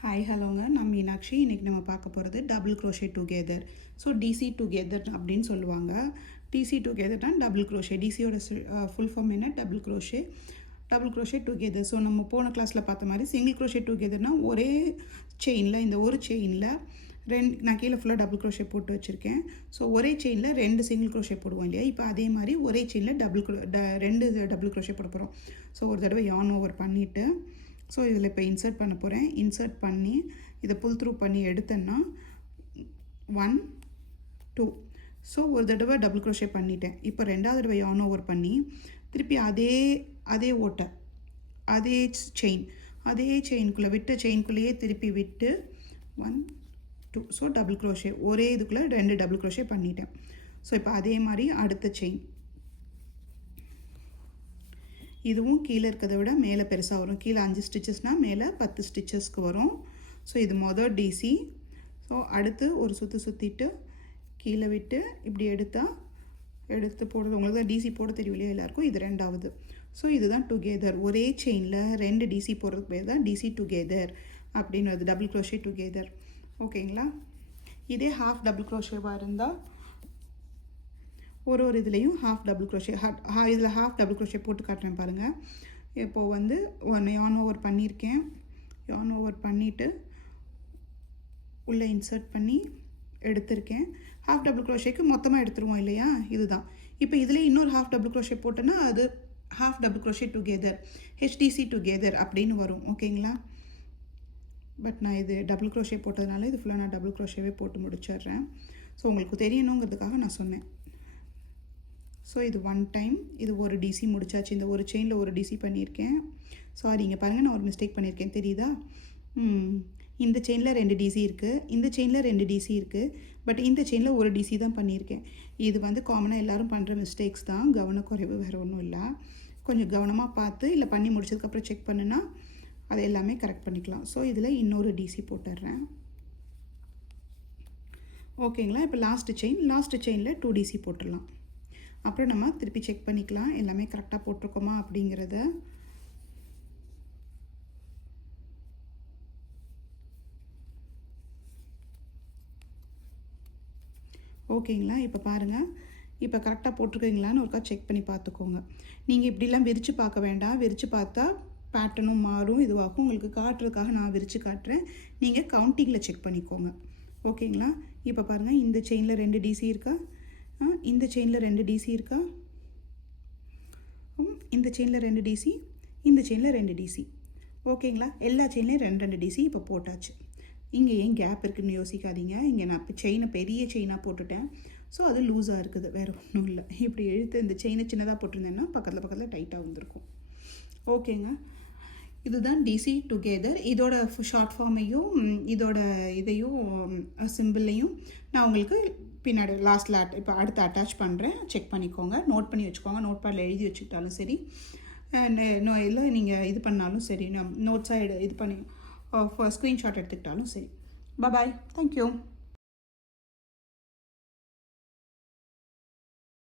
Hi ஹலோங்க, நான் மீனாட்சி. இன்றைக்கி நம்ம பார்க்க போகிறது double crochet together. So DC together அப்படின்னு சொல்லுவாங்க. டிசி டுகெதர்னா டபுள் க்ரோஷே. டிசியோட ஃபுல் ஃபார்ம் என்ன? Double crochet. Double crochet together. So நம்ம போன கிளாஸில் பார்த்த மாதிரி சிங்கிள் க்ரோஷே டுகெதர்னால் ஒரே செயினில், இந்த ஒரு செயினில் நான் கீழே ஃபுல்லாக டபுள் க்ரோஷே போட்டு வச்சுருக்கேன். ஸோ ஒரே செயினில் 2 சிங்கிள் க்ரோஷே போடுவோம் இல்லையா? இப்போ அதே மாதிரி ஒரே செயினில் ரெண்டு டபுள் க்ரோஷே போட போகிறோம். ஸோ ஒரு தடவை யார்ன் ஓவர் பண்ணிவிட்டு, ஸோ இதில் இப்போ இன்சர்ட் பண்ண போகிறேன். இன்சர்ட் பண்ணி இதை புல் த்ரூ பண்ணி எடுத்தேன்னா 1 2. ஸோ ஒரு தடவை டபுள் க்ரோஷே பண்ணிட்டேன். இப்போ ரெண்டாவது தடவை யார்ன் ஓவர் பண்ணி திருப்பி அதே ஓட்டை, அதே செயின்குள்ளே விட்ட செயின்குள்ளேயே திருப்பி விட்டு 1 2. ஸோ டபுள் க்ரோஷே ஒரே இதுக்குள்ளே 2 டபுள் க்ரோஷே பண்ணிட்டேன். ஸோ இப்போ அதே மாதிரி அடுத்த செயின், இதுவும் கீழே இருக்கிறத விட மேலே பெருசாக வரும். கீழே 5 ஸ்டிச்சஸ்னால் மேலே 10 ஸ்டிச்சஸ்க்கு வரும். ஸோ இது மொதல் டிசி. ஸோ அடுத்து ஒரு சுற்றிட்டு கீழே விட்டு இப்படி எடுத்து போடுறது. உங்களுக்கு தான் டிசி போட தெரியும் இல்லையா எல்லாருக்கும்? இது ரெண்டாவது. ஸோ இதுதான் டுகெதர். ஒரே செயினில் 2 டிசி போடுறதுக்கு பேர் தான் டிசி டுகெதர் அப்படின்னு வருது, டபுள் க்ரோஷே டுகெதர். ஓகேங்களா? இதே ஹாஃப் டபுள் க்ரோஷேவாக இருந்தால் ஒரு இதுலேயும் ஹாஃப் டபுள் க்ரோஷே, இதில் ஹாஃப் டபுள் க்ரோஷே போட்டு காட்டுறேன் பாருங்கள். இப்போது வந்து யார்ன் ஓவர் பண்ணியிருக்கேன். யார்ன் ஓவர் பண்ணிவிட்டு உள்ளே இன்சர்ட் பண்ணி எடுத்திருக்கேன். ஹாஃப் டபுள் க்ரோஷேக்கு மொத்தமாக எடுத்துருவோம் இல்லையா? இதுதான். இப்போ இதில் இன்னொரு ஹாஃப் டபுள் க்ரோஷே போட்டோன்னா அது half double crochet together, HTC together அப்படின்னு வரும். ஓகேங்களா? பட் நான் இது டபுள் க்ரோஷே போட்டதுனால இது ஃபுல்லாக நான் டபுள் க்ரோஷேவே போட்டு முடிச்சிடுறேன். ஸோ உங்களுக்கு தெரியணுங்கிறதுக்காக நான் சொன்னேன். ஸோ இது 1 டைம், இது ஒரு டிசி முடிச்சாச்சு. இந்த ஒரு செயினில் ஒரு டிசி பண்ணியிருக்கேன். சாரி, இங்கே பாருங்கள், நான் ஒரு மிஸ்டேக் பண்ணியிருக்கேன், தெரியுதா? இந்த செயினில் 2 டிசி இருக்குது, இந்த செயினில் 2 டிசி இருக்குது. பட் இந்த செயினில் ஒரு டிசி தான் பண்ணியிருக்கேன். இது வந்து காமனாக எல்லோரும் பண்ணுற மிஸ்டேக்ஸ் தான், கவனக்குறைவு, வேறு ஒன்றும் இல்லை. கொஞ்சம் கவனமாக பார்த்து இல்லை பண்ணி முடிச்சதுக்கப்புறம் செக் பண்ணுன்னா அதை எல்லாமே கரெக்ட் பண்ணிக்கலாம். ஸோ இதில் இன்னொரு டிசி போட்டுடுறேன். ஓகேங்களா? இப்போ லாஸ்ட் செயினில் 2 டிசி போட்டுடலாம். அப்புறம் நம்ம திருப்பி செக் பண்ணிக்கலாம் எல்லாமே கரெக்டாக போட்டிருக்கோமா அப்படிங்கிறத. ஓகேங்களா? இப்போ பாருங்கள், இப்போ கரெக்டாக போட்டிருக்கீங்களான்னு ஒருக்கா செக் பண்ணி பார்த்துக்கோங்க. நீங்கள் இப்படிலாம் விரித்து பார்க்க வேண்டாம். விரித்து பார்த்தா பேட்டர்னும் மாறும், இதுவாகும். உங்களுக்கு காட்டுறதுக்காக நான் விரித்து காட்டுறேன். நீங்கள் கவுண்டிங்கில் செக் பண்ணிக்கோங்க. ஓகேங்களா? இப்போ பாருங்கள், இந்த செயினில் 2 டிசி இருக்கா? இந்த செயினில் 2 டிசி இருக்கா? இந்த செயினில் 2 டிசி, இந்த செயினில் 2 டிசி. ஓகேங்களா? எல்லா செயின்லேயும் 2 டிசி இப்போ போட்டாச்சு. இங்கே ஏன் கேப் இருக்குதுன்னு யோசிக்காதீங்க. இங்கே நான் இப்போ செயினை பெரிய செயினாக போட்டுட்டேன். ஸோ அது லூஸாக இருக்குது, வேறு ஒன்றும் இல்லை. இப்படி இழுத்து இந்த செயினை சின்னதாக போட்டிருந்தேன்னா பக்கத்தில் டைட்டாக வந்திருக்கும். ஓகேங்க, இதுதான் டிசி டுகெதர். இதோட ஷார்ட் ஃபார்மையும் இதோட இதையும் சிம்பிளையும் நான் உங்களுக்கு பின்னாடி லாஸ்ட்டில் இப்போ அடுத்து அட்டாச் பண்ணுறேன். செக் பண்ணிக்கோங்க, நோட் பண்ணி வச்சுக்கோங்க. நோட் பேடில் எழுதி வச்சுக்கிட்டாலும் சரி, இல்லை நீங்கள் இது பண்ணாலும் சரி, நோட்ஸாக இது பண்ணி ஸ்க்ரீன்ஷாட் எடுத்துக்கிட்டாலும் சரி. பாய், தேங்க்யூ.